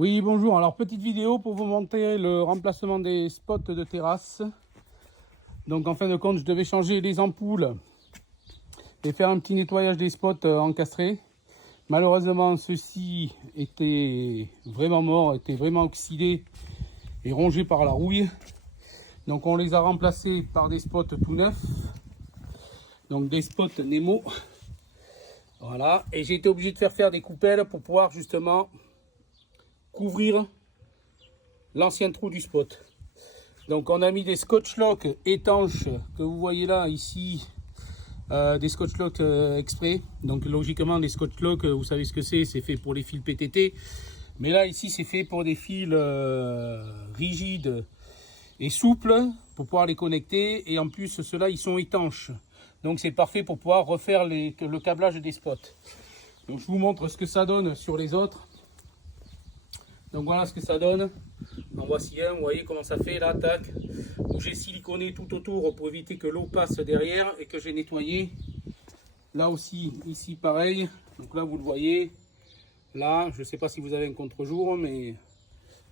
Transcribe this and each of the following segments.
Oui, bonjour. Alors, petite vidéo pour vous montrer le remplacement des spots de terrasse. Donc, en fin de compte, je devais changer les ampoules et faire un petit nettoyage des spots encastrés. Malheureusement, ceux-ci étaient vraiment morts, étaient vraiment oxydés et rongés par la rouille. Donc, on les a remplacés par des spots tout neufs. Donc, des spots Nemo. Voilà. Et j'ai été obligé de faire des coupelles pour pouvoir justement couvrir l'ancien trou du spot. Donc on a mis des scotch lock étanches que vous voyez là ici, des scotch lock exprès. Donc logiquement les scotch lock, vous savez ce que c'est fait pour les fils PTT, mais là ici c'est fait pour des fils rigides et souples pour pouvoir les connecter, et en plus ceux-là ils sont étanches, donc c'est parfait pour pouvoir refaire le câblage des spots. Donc je vous montre ce que ça donne sur les autres. Donc voilà ce que ça donne. En voici un, vous voyez comment ça fait là, tac. Donc j'ai siliconé tout autour pour éviter que l'eau passe derrière et que j'ai nettoyé. Là aussi, ici pareil. Donc là vous le voyez. Là, je ne sais pas si vous avez un contre-jour, mais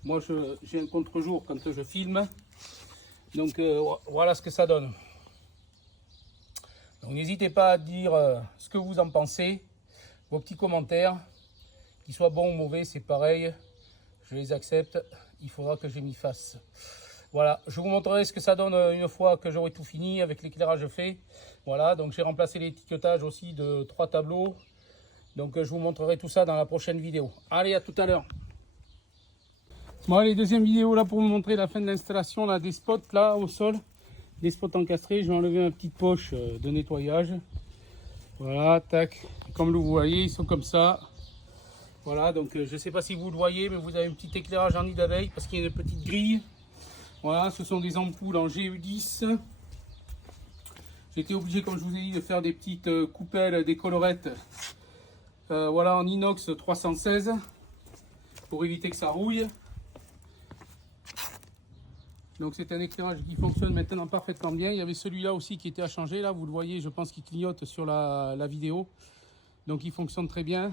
moi j'ai un contre-jour quand je filme. Donc voilà ce que ça donne. Donc n'hésitez pas à dire ce que vous en pensez. Vos petits commentaires, qu'ils soient bons ou mauvais, c'est pareil. Je les accepte, il faudra que je m'y fasse. Voilà, je vous montrerai ce que ça donne une fois que j'aurai tout fini avec l'éclairage fait. Voilà, donc j'ai remplacé l'étiquetage aussi de 3 tableaux. Donc je vous montrerai tout ça dans la prochaine vidéo. Allez, à tout à l'heure. Bon, allez, deuxième vidéo là pour vous montrer la fin de l'installation là, des spots là au sol. Des spots encastrés, je vais enlever ma petite poche de nettoyage. Voilà, tac. Comme vous voyez, ils sont comme ça. Voilà, donc je ne sais pas si vous le voyez, mais vous avez un petit éclairage en nid d'abeille parce qu'il y a une petite grille. Voilà, ce sont des ampoules en GU10. J'étais obligé, comme je vous ai dit, de faire des petites coupelles, des colorettes. Voilà, en inox 316 pour éviter que ça rouille. Donc c'est un éclairage qui fonctionne maintenant parfaitement bien. Il y avait celui-là aussi qui était à changer. Là, vous le voyez, je pense qu'il clignote sur la vidéo. Donc il fonctionne très bien.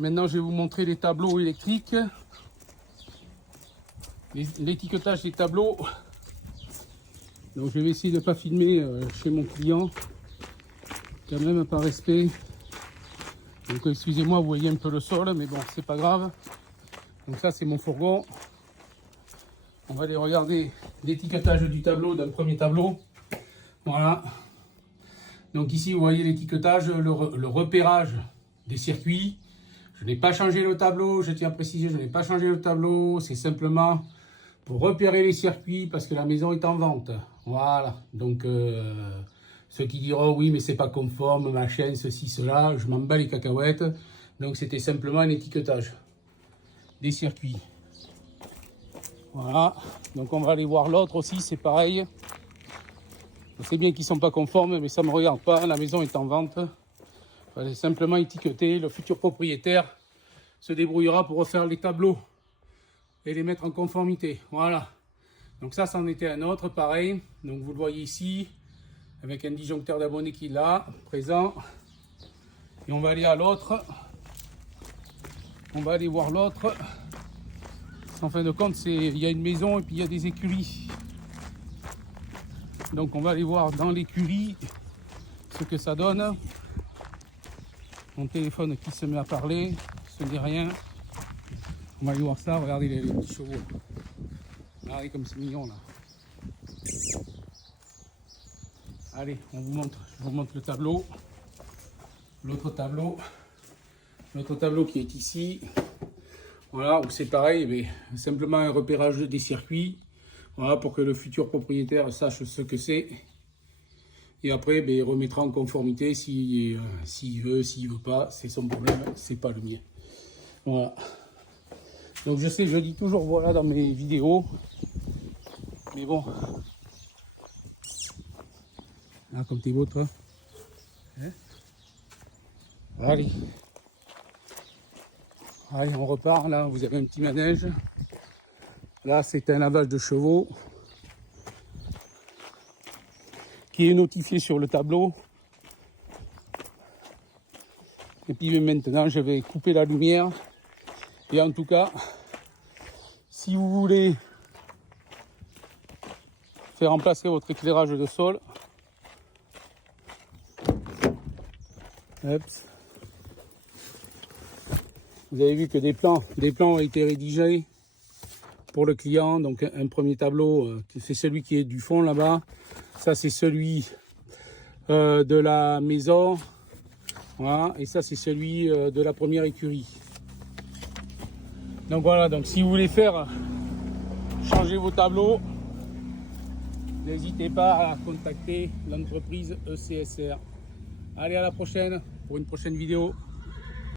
Maintenant, je vais vous montrer les tableaux électriques. L'étiquetage des tableaux. Donc, je vais essayer de ne pas filmer chez mon client, quand même par respect. Donc, excusez-moi, vous voyez un peu le sol, mais bon, c'est pas grave. Donc, ça, c'est mon fourgon. On va aller regarder l'étiquetage du tableau, d'un premier tableau. Voilà. Donc, ici, vous voyez l'étiquetage, le repérage des circuits. Je n'ai pas changé le tableau, je tiens à préciser, je n'ai pas changé le tableau, c'est simplement pour repérer les circuits parce que la maison est en vente. Voilà, donc ceux qui diront oui mais c'est pas conforme, machin, ceci, cela, je m'en bats les cacahuètes. Donc c'était simplement un étiquetage des circuits. Voilà, donc on va aller voir l'autre aussi, c'est pareil. Je sais bien qu'ils sont pas conformes, mais ça ne me regarde pas, la maison est en vente. Fallait simplement étiqueter, le futur propriétaire se débrouillera pour refaire les tableaux et les mettre en conformité. Voilà. Donc ça, c'en était un autre, pareil. Donc vous le voyez ici, avec un disjoncteur d'abonné qui est là, présent. Et on va aller à l'autre. On va aller voir l'autre. En fin de compte, il y a une maison et puis il y a des écuries. Donc on va aller voir dans l'écurie ce que ça donne. Mon téléphone qui se met à parler, ce n'est rien. On va aller voir ça, regardez les petits chevaux. Regardez comme c'est mignon là. Allez, je vous montre le tableau. L'autre tableau qui est ici. Voilà, où c'est pareil, mais simplement un repérage des circuits. Voilà, pour que le futur propriétaire sache ce que c'est. Et après, il remettra en conformité s'il veut, s'il veut pas. C'est son problème, c'est pas le mien. Voilà. Donc je sais, je dis toujours voilà dans mes vidéos. Mais bon. Ah, comme t'es beau, toi. Hein? Allez. Allez, on repart. Là, vous avez un petit manège. Là, c'est un lavage de chevaux qui est notifié sur le tableau. Et puis maintenant, je vais couper la lumière Et en tout cas, si vous voulez faire remplacer votre éclairage de sol, hop, vous avez vu que des plans ont été rédigés pour le client. Donc un premier tableau, c'est celui qui est du fond là-bas. Ça c'est celui de la maison. Voilà. Et ça c'est celui de la première écurie. Donc voilà, donc si vous voulez faire changer vos tableaux, n'hésitez pas à contacter l'entreprise ECSR. Allez, à la prochaine pour une prochaine vidéo.